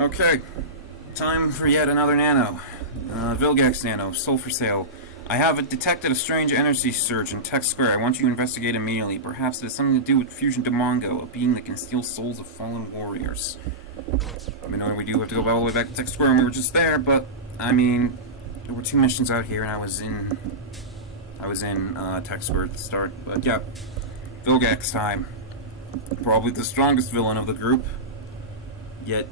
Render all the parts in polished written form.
Okay, time for yet another nano. Vilgax Nano, sold for sale. I have detected a strange energy surge in Tech Square. I want you to investigate immediately. Perhaps it has something to do with Fusion Demongo, a being that can steal souls of fallen warriors. I mean, we do have to go all the way back to Tech Square, and we were just there, but, I mean, there were 2 missions out here, and I was in Tech Square at the start. But yeah, Vilgax time. Probably the strongest villain of the group, yet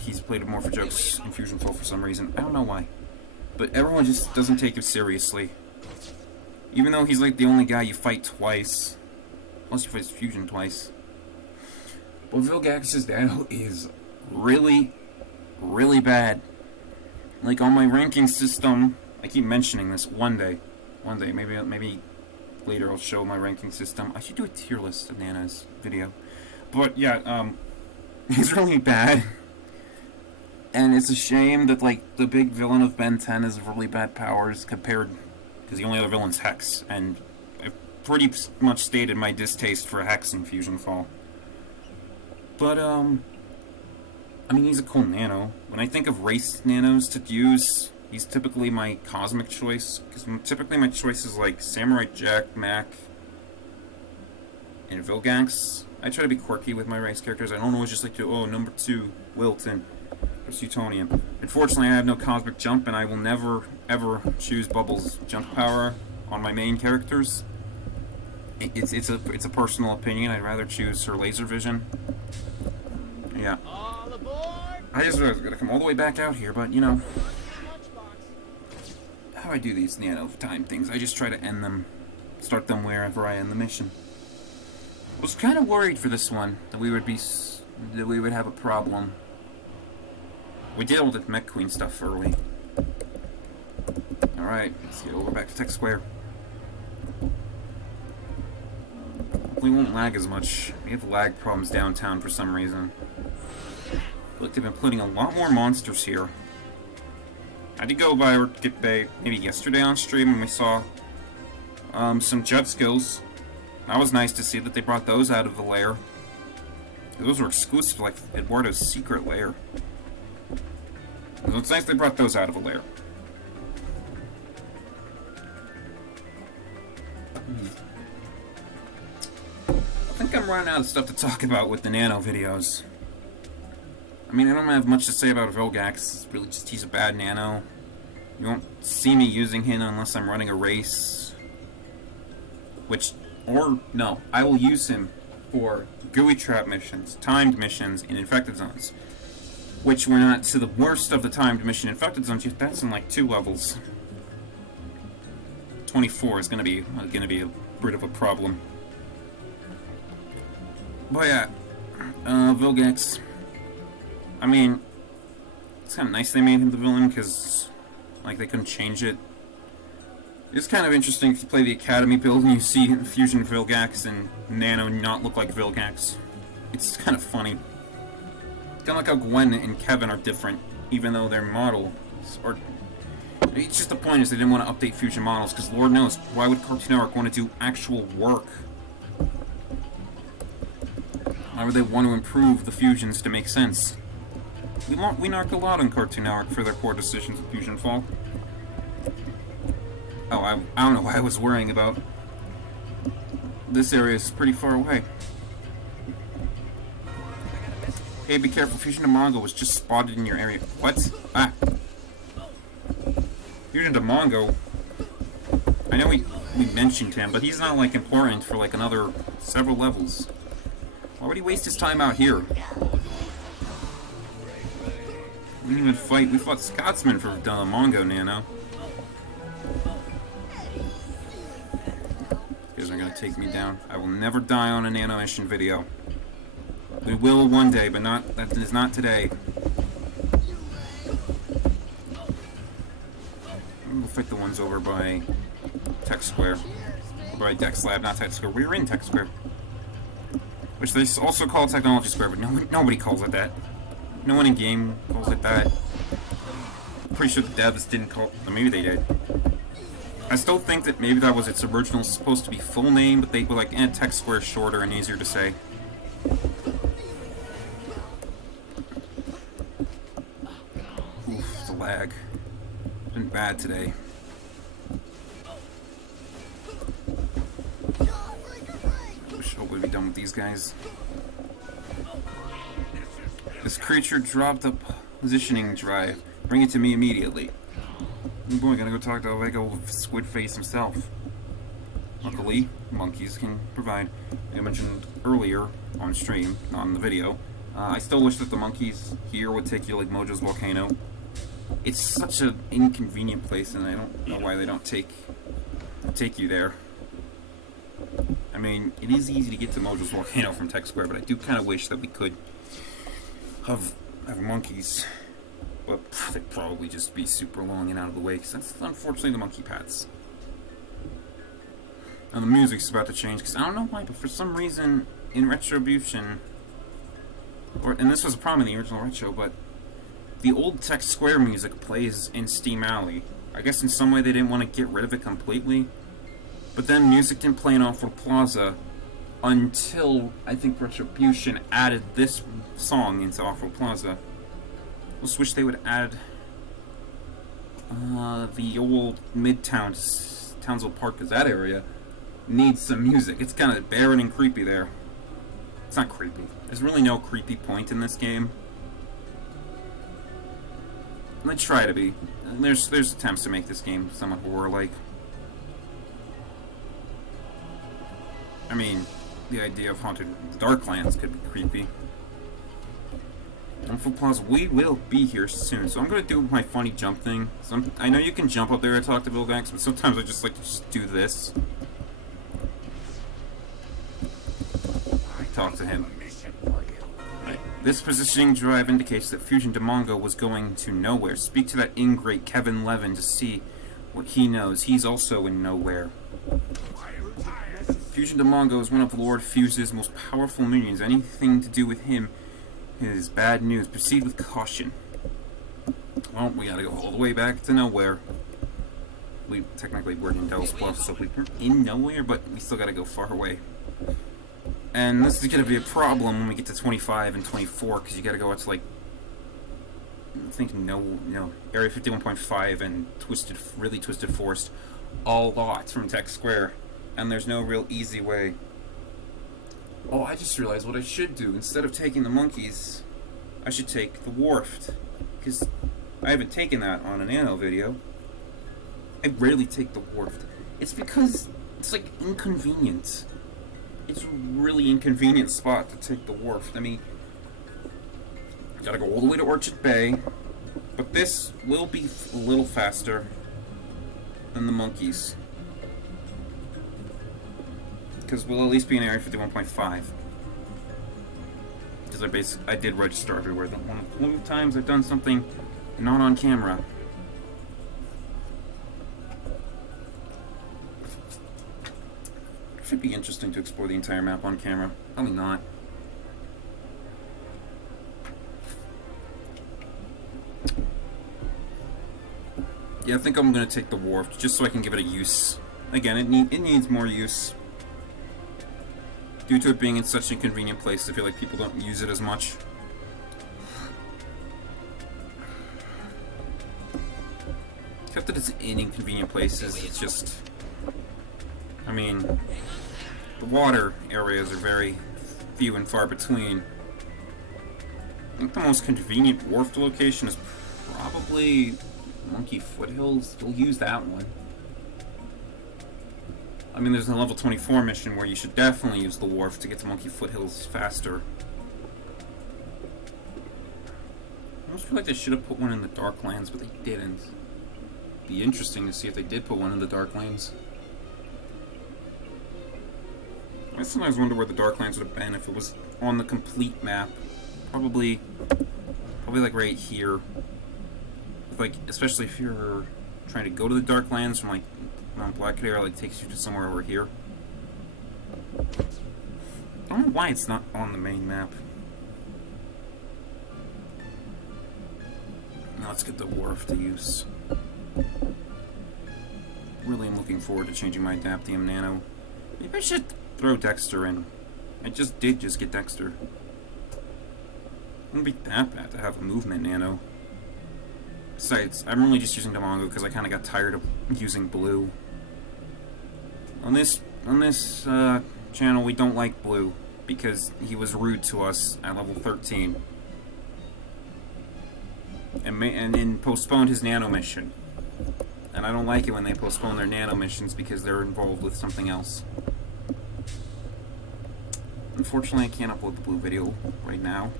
he's played more for jokes in Fusionfall for some reason. I don't know why. But everyone just doesn't take him seriously. Even though he's like the only guy you fight twice. Unless you fight Fusion twice. But Vilgax's Nano is really, really bad. Like on my ranking system, I keep mentioning this one day, maybe later I'll show my ranking system. I should do a tier list of Nana's video. But yeah, he's really bad. And it's a shame that, like, the big villain of Ben 10 has really bad powers compared... Because the only other villain's Hex, and I've pretty much stated my distaste for Hex in Fusionfall. But, I mean, he's a cool Nano. When I think of race Nanos to use, he's typically my cosmic choice. Because typically my choice is, like, Samurai Jack, Mac, and Vilgax. I try to be quirky with my race characters. I don't always just like to, oh, number 2, Wilton. Or Suetonium. Unfortunately, I have no cosmic jump, and I will never, ever choose Bubbles' jump power on my main characters. It's a personal opinion. I'd rather choose her laser vision. Yeah. I just was gonna come all the way back out here, but you know, how I do these nano time things, I just try to end them, start them wherever I end the mission. I was kind of worried for this one that we would have a problem. We did all the Mech Queen stuff early. Alright, let's get over back to Tech Square. We won't lag as much. We have lag problems downtown for some reason. I feel like they've been putting a lot more monsters here. I did go by Orchid Bay maybe yesterday on stream when we saw some jet skills. That was nice to see that they brought those out of the lair. Those were exclusive, like Eduardo's secret lair. So it's nice they brought those out of a lair. I think I'm running out of stuff to talk about with the Nano videos. I mean, I don't have much to say about Vilgax. It's really just he's a bad Nano. You won't see me using him unless I'm running a race. No, I will use him for gooey trap missions, timed missions, and infected zones. Which we're not to the worst of the timed mission infected zones. That's in like 2 levels. 24 is gonna be a bit of a problem. But yeah, Vilgax. I mean, it's kind of nice they made him the villain because, like, they couldn't change it. It's kind of interesting if you play the Academy build and you see Fusion Vilgax and Nano not look like Vilgax. It's kind of funny. Kind of like how Gwen and Kevin are different, even though their models are... It's just the point is they didn't want to update Fusion models, because Lord knows, why would Cartoon Network want to do actual work? Why would they want to improve the Fusions to make sense? We narc a lot on Cartoon Network for their poor decisions in Fusionfall. Oh, I don't know why I was worrying about. This area is pretty far away. Hey, be careful, Fusion Demongo was just spotted in your area. What? Ah. Fusion Demongo? I know we mentioned him, but he's not, like, important for, like, another several levels. Why would he waste his time out here? We didn't even fight. We fought Scotsman for Demongo, Nano. These guys are gonna take me down. I will never die on a Nano mission video. We will one day, but that is not today. We'll fight the ones over by Tech Square. Or by Dex Lab, not Tech Square. We were in Tech Square. Which they also call Technology Square, but nobody calls it that. No one in game calls it that. I'm pretty sure the devs didn't call it. Or maybe they did. I still think that maybe that was its original, supposed to be full name, but they were like, Tech Square is shorter and easier to say. lag. It's been bad today. Hope we'd be done with these guys. This creature dropped a positioning drive. Bring it to me immediately. Oh boy, gotta go talk to Lego Squid Face himself. Luckily, monkeys can provide. Like I mentioned earlier on stream, not on the video. I still wish that the monkeys here would take you like Mojo's Volcano. It's such an inconvenient place, and I don't know why they don't take you there. I mean, it is easy to get to Mojo's Volcano from Tech Square, but I do kind of wish that we could have monkeys. But they'd probably just be super long and out of the way, because that's unfortunately the monkey paths. Now the music's about to change, because I don't know why, but for some reason in Retribution, and this was a problem in the original Retro, but the old Tech Square music plays in Steam Alley. I guess in some way they didn't want to get rid of it completely. But then music didn't play in Off-World Plaza until, I think, Retribution added this song into Off-World Plaza. I just wish they would add the old Midtown, Townsville Park, because that area needs some music. It's kind of barren and creepy there. It's not creepy. There's really no creepy point in this game. They try to be. There's attempts to make this game somewhat horror-like. I mean, the idea of haunted Darklands could be creepy. Off-World Plaza, we will be here soon, so I'm gonna do my funny jump thing. I know you can jump up there and talk to Vilgax, but sometimes I just like to just do this. Talk to him. Right. This positioning drive indicates that Fusion Demongo was going to nowhere. Speak to that ingrate Kevin Levin to see what he knows. He's also in nowhere. Fusion Demongo is one of Lord Fuse's most powerful minions. Anything to do with him is bad news. Proceed with caution. Well, we gotta go all the way back to nowhere. Technically we're in Devil's Bluff, so we're in nowhere, but we still gotta go far away. And this is gonna be a problem when we get to 25 and 24, because you gotta go out to, like, I think Area 51.5 and really Twisted Forest, all lots from Tech Square. And there's no real easy way. Oh, I just realized what I should do. Instead of taking the monkeys, I should take the Wharfed. Because I haven't taken that on a Nano video. I rarely take the Wharfed. It's because it's, like, inconvenient. It's a really inconvenient spot to take the Wharfed. I mean, you gotta go all the way to Orchard Bay. But this will be a little faster than the monkeys. Because we'll at least be in Area 51.5. Because I did register everywhere. One of the times I've done something not on camera. It should be interesting to explore the entire map on camera. Probably not. Yeah, I think I'm going to take the Wharf, just so I can give it a use. Again, it needs more use. Due to it being in such an inconvenient place, I feel like people don't use it as much. Except that it's in inconvenient places, it's just... I mean, the water areas are very few and far between. I think the most convenient wharf location is probably Monkey Foothills. You'll use that one. I mean, there's a level 24 mission where you should definitely use the wharf to get to Monkey Foothills faster. I almost feel like they should have put one in the Darklands, but they didn't. It'd be interesting to see if they did put one in the Darklands. I sometimes wonder where the Darklands would have been if it was on the complete map. Probably like right here. Like, especially if you're trying to go to the Darklands from like Mount Blackadder, like takes you to somewhere over here. I don't know why it's not on the main map. Now let's get the wharf to use. Really am looking forward to changing my Adaptium Nano. Maybe I should throw Dexter in. I just did get Dexter. It wouldn't be that bad to have a movement Nano. Besides, I'm really just using Damongo because I kind of got tired of using blue. On this channel, we don't like blue because he was rude to us at level 13. And then postponed his nano mission. And I don't like it when they postpone their nano missions because they're involved with something else. Unfortunately, I can't upload the blue video right now.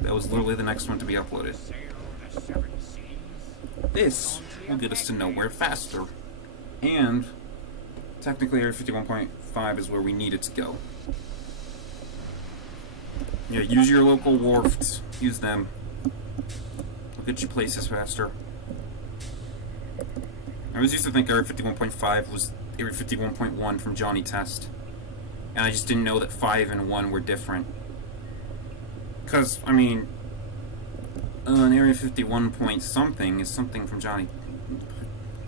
That was literally the next one to be uploaded. This will get us to nowhere faster. And technically, Area 51.5 is where we need it to go. Yeah, use your local wharfs. Use them. They'll get you places faster. I always used to think Area 51.5 was Area 51.1 from Johnny Test. And I just didn't know that 5 and 1 were different. Because, I mean, an Area 51 point something is something from Johnny...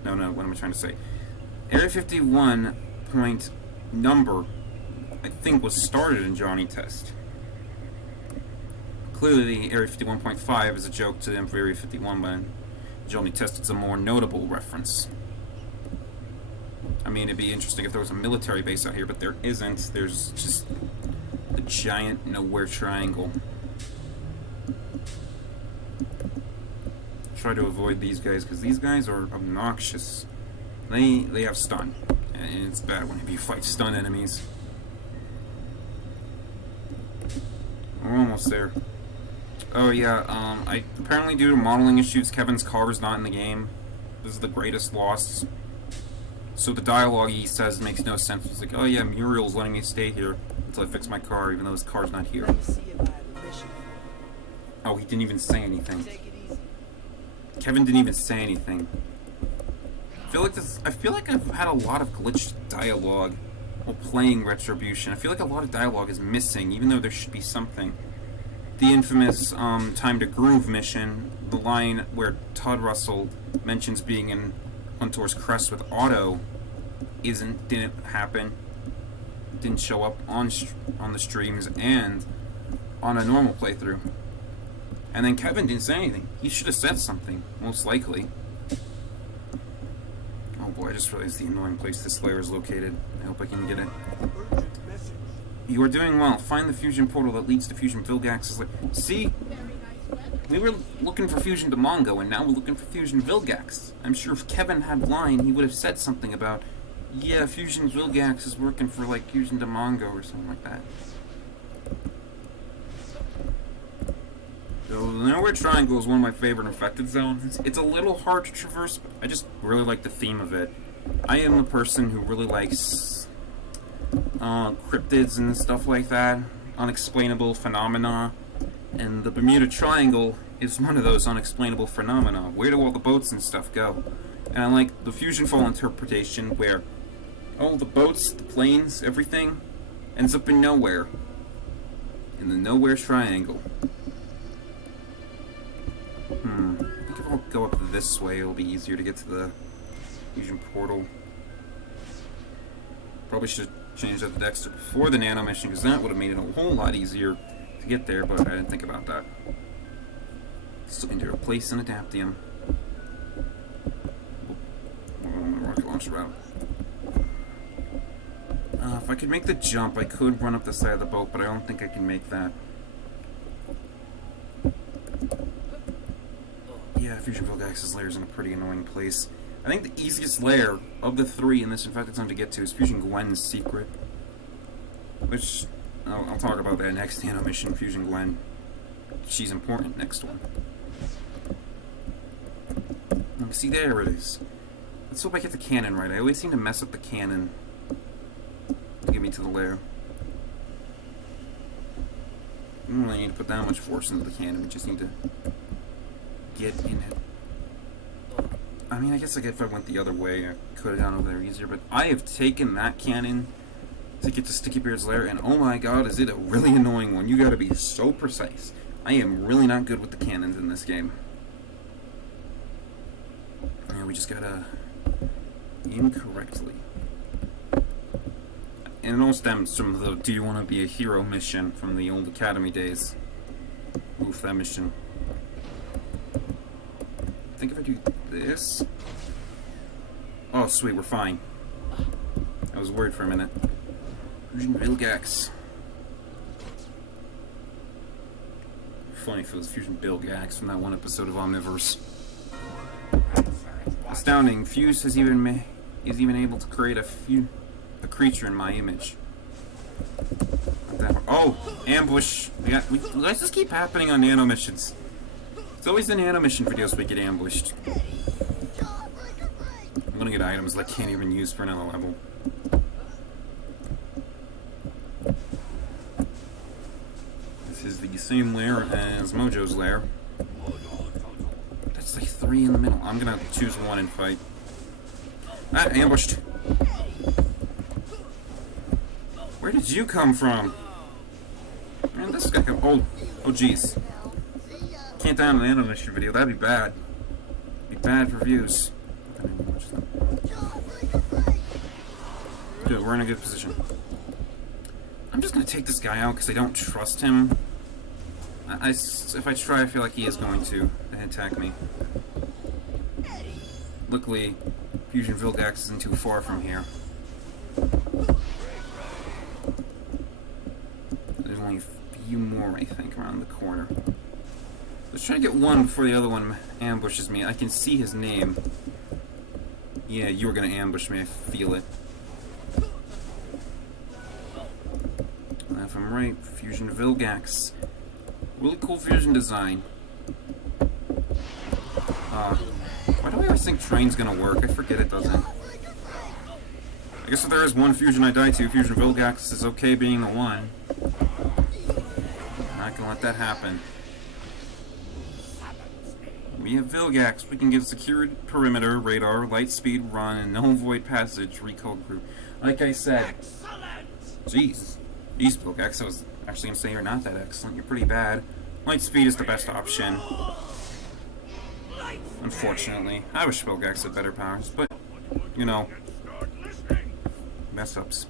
No, what am I trying to say? Area 51 point number, I think, was started in Johnny Test. Clearly, the Area 51.5 is a joke to them for Area 51, but Johnny Test is a more notable reference. I mean, it'd be interesting if there was a military base out here, but there isn't. There's just a giant nowhere triangle. Try to avoid these guys, because these guys are obnoxious. They have stun, and it's bad whenever you fight stun enemies. We're almost there. Oh yeah, apparently due to modeling issues, Kevin's car is not in the game. This is the greatest loss. So the dialogue he says makes no sense. It's like, oh yeah, Muriel's letting me stay here until I fix my car, even though his car's not here. Oh, he didn't even say anything. Kevin didn't even say anything. I feel like I've had a lot of glitched dialogue while playing Retribution. I feel like a lot of dialogue is missing, even though there should be something. The infamous Time to Groove mission, the line where Todd Russell mentions being in Huntor's Crest with Otto, didn't happen. Didn't show up on the streams and on a normal playthrough. And then Kevin didn't say anything. He should have said something, most likely. Oh boy, I just realized the annoying place this layer is located. I hope I can get it. You are doing well. Find the fusion portal that leads to Fusion Vilgax. See? We were looking for Fusion Damongo, and now we're looking for Fusion Vilgax. I'm sure if Kevin had line, he would have said something about, yeah, Fusion Vilgax is working for, like, Fusion Damongo or something like that. So, the Nowhere Triangle is one of my favorite infected zones. It's a little hard to traverse, but I just really like the theme of it. I am a person who really likes cryptids and stuff like that, unexplainable phenomena, and the Bermuda Triangle is one of those unexplainable phenomena. Where do all the boats and stuff go? And I like the Fusionfall interpretation where all the boats, the planes, everything ends up in nowhere. In the Nowhere Triangle. I think if I'll go up this way, it'll be easier to get to the Fusion Portal. Probably should have changed up the Dexter before the Nano mission, because that would have made it a whole lot easier to get there, but I didn't think about that. Still need to replace an Adaptium. My rocket launcher route. If I could make the jump, I could run up the side of the boat, but I don't think I can make that. Yeah, Fusion Vilgax's lair is in a pretty annoying place. I think the easiest lair of the three in this infected zone to get to is Fusion Gwen's secret. Which, I'll talk about that next Nano mission, Fusion Gwen. She's important, next one. See, there it is. Let's hope I get the cannon right. I always seem to mess up the cannon to get me to the lair. I don't really need to put that much force into the cannon, we just need to get in it. I mean, I guess if I went the other way, I could have gone over there easier, but I have taken that cannon to get to Sticky Beard's lair, and oh my god, is it a really annoying one. You gotta be so precise. I am really not good with the cannons in this game. Yeah, we just gotta aim correctly. And it all stems from the Do You Want to Be a Hero mission from the old Academy days. Oof, that mission. think if I do this... Oh, sweet, we're fine. I was worried for a minute. Vilgax. Funny if it was Fusion Vilgax from that one episode of Omniverse. Astounding. Fuse is even able to create a creature in my image. Oh! Ambush! Let's just keep happening on nano missions. It's always the nano mission videos we get ambushed. I'm gonna get items that I can't even use for another level. This is the same lair as Mojo's lair. That's like 3 in the middle. I'm gonna choose one and fight. Ah, ambushed! Where did you come from? Man, this guy come. Oh jeez. Can't die on an animation video. That'd be bad. Be bad for views. Good, we're in a good position. I'm just gonna take this guy out because I don't trust him. If I try, I feel like he is going to attack me. Luckily, Fusion Vilgax isn't too far from here. There's only a few more, I think, around the corner. Let's try to get one before the other one ambushes me. I can see his name. Yeah, you were gonna ambush me, I feel it. And if I'm right, Fusion Vilgax. Really cool fusion design. Why do I always think train's gonna work? I forget it doesn't. I guess if there is one fusion I die to, Fusion Vilgax is okay being the one. I'm not gonna let that happen. We have Vilgax. We can give secured perimeter, radar, light speed, run, and no void passage recall group. Like I said, jeez, Vilgax, I was actually gonna say you're not that excellent. You're pretty bad. Light speed is the best option. Unfortunately, I wish Vilgax had better powers, but you know, mess ups.